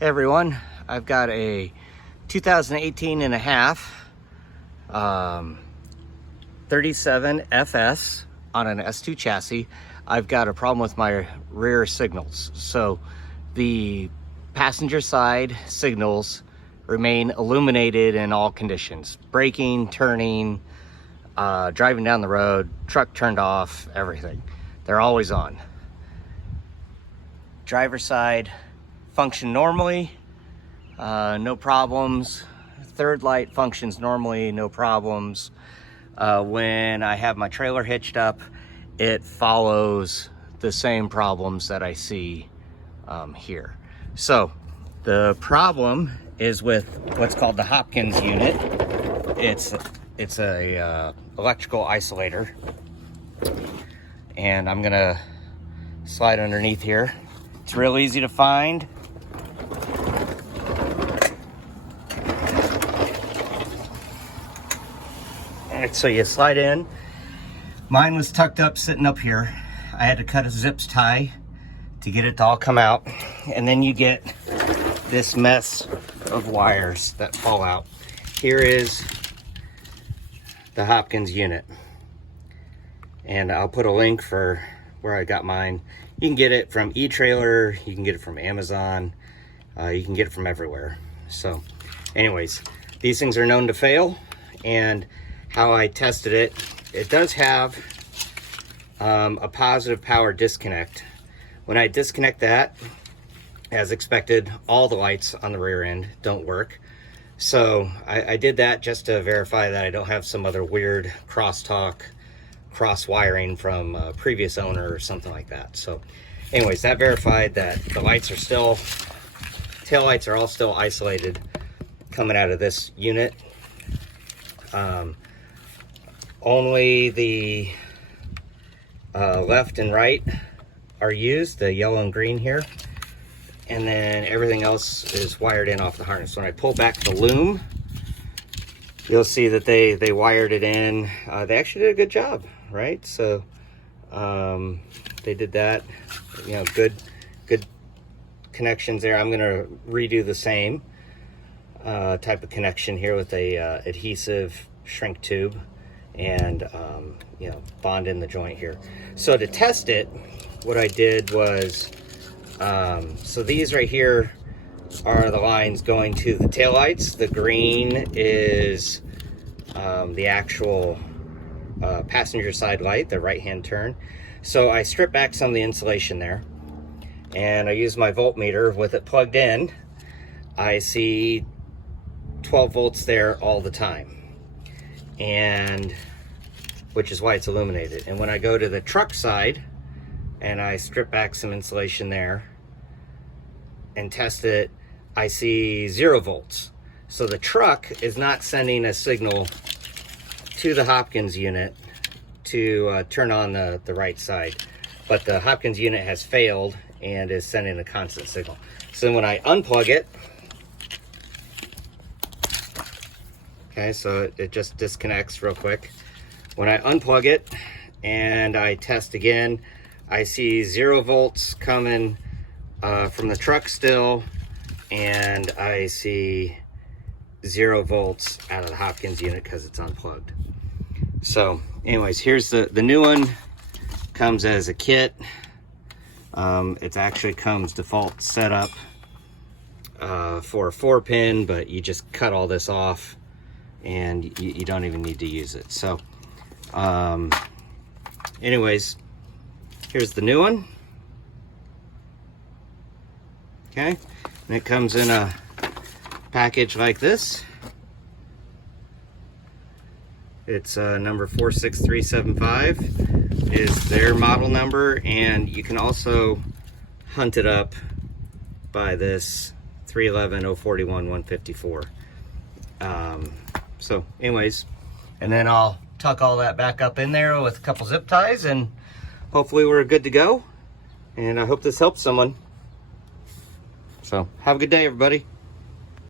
Hey everyone, I've got a 2018 and a half 37 FS on an S2 chassis. I've got a problem with my rear signals. So the passenger side signals remain illuminated in all conditions. Braking, turning, driving down the road, truck turned off, everything. They're always on. Driver side function normally, no problems. Third light functions normally, no problems. When I have my trailer hitched up, it follows the same problems that I see here. So the problem is with what's called the Hopkins unit. It's a electrical isolator, and I'm gonna slide underneath here. It's real easy to find. Alright, so you slide in. Mine was tucked up, sitting up here. I had to cut a zips tie to get it to all come out. And then you get this mess of wires that fall out. Here is the Hopkins unit. And I'll put a link for where I got mine. You can get it from eTrailer, you can get it from Amazon, you can get it from everywhere. So anyways, these things are known to fail, and how I tested it, it does have a positive power disconnect. When I disconnect that, as expected, all the lights on the rear end don't work. So I did that just to verify that I don't have some other weird crosstalk, cross wiring from a previous owner or something like that. So anyways, that verified that the lights are still, tail lights are all still isolated coming out of this unit. Only the left and right are used, the yellow and green here, and then everything else is wired in off the harness. When I pull back the loom, you'll see that they wired it in. They actually did a good job, right? So they did that, you know, good connections there. I'm gonna redo the same type of connection here with a adhesive shrink tube, and you know, bond in the joint here. So to test it, what I did was, so these right here are the lines going to the taillights. The green is the actual passenger side light, the right-hand turn. So I stripped back some of the insulation there, and I used my voltmeter with it plugged in. I see 12 volts there all the time, and which is why it's illuminated. And when I go to the truck side and I strip back some insulation there and test it, I see 0 volts. So the truck is not sending a signal to the Hopkins unit to turn on the right side, but the Hopkins unit has failed and is sending a constant signal. So then when I unplug it, okay, so it just disconnects real quick. When I unplug it and I test again, I see 0 volts coming from the truck still, and I see 0 volts out of the Hopkins unit because it's unplugged. So anyways, here's the new one. Comes as a kit. It actually comes default setup for a 4-pin, but you just cut all this off and you don't even need to use it. So anyways, here's the new one. Okay, and it comes in a package like this. It's number 46375 is their model number, and you can also hunt it up by this 311 041 154. So anyways, and then I'll tuck all that back up in there with a couple zip ties, and hopefully we're good to go. And I hope this helps someone. So have a good day, everybody.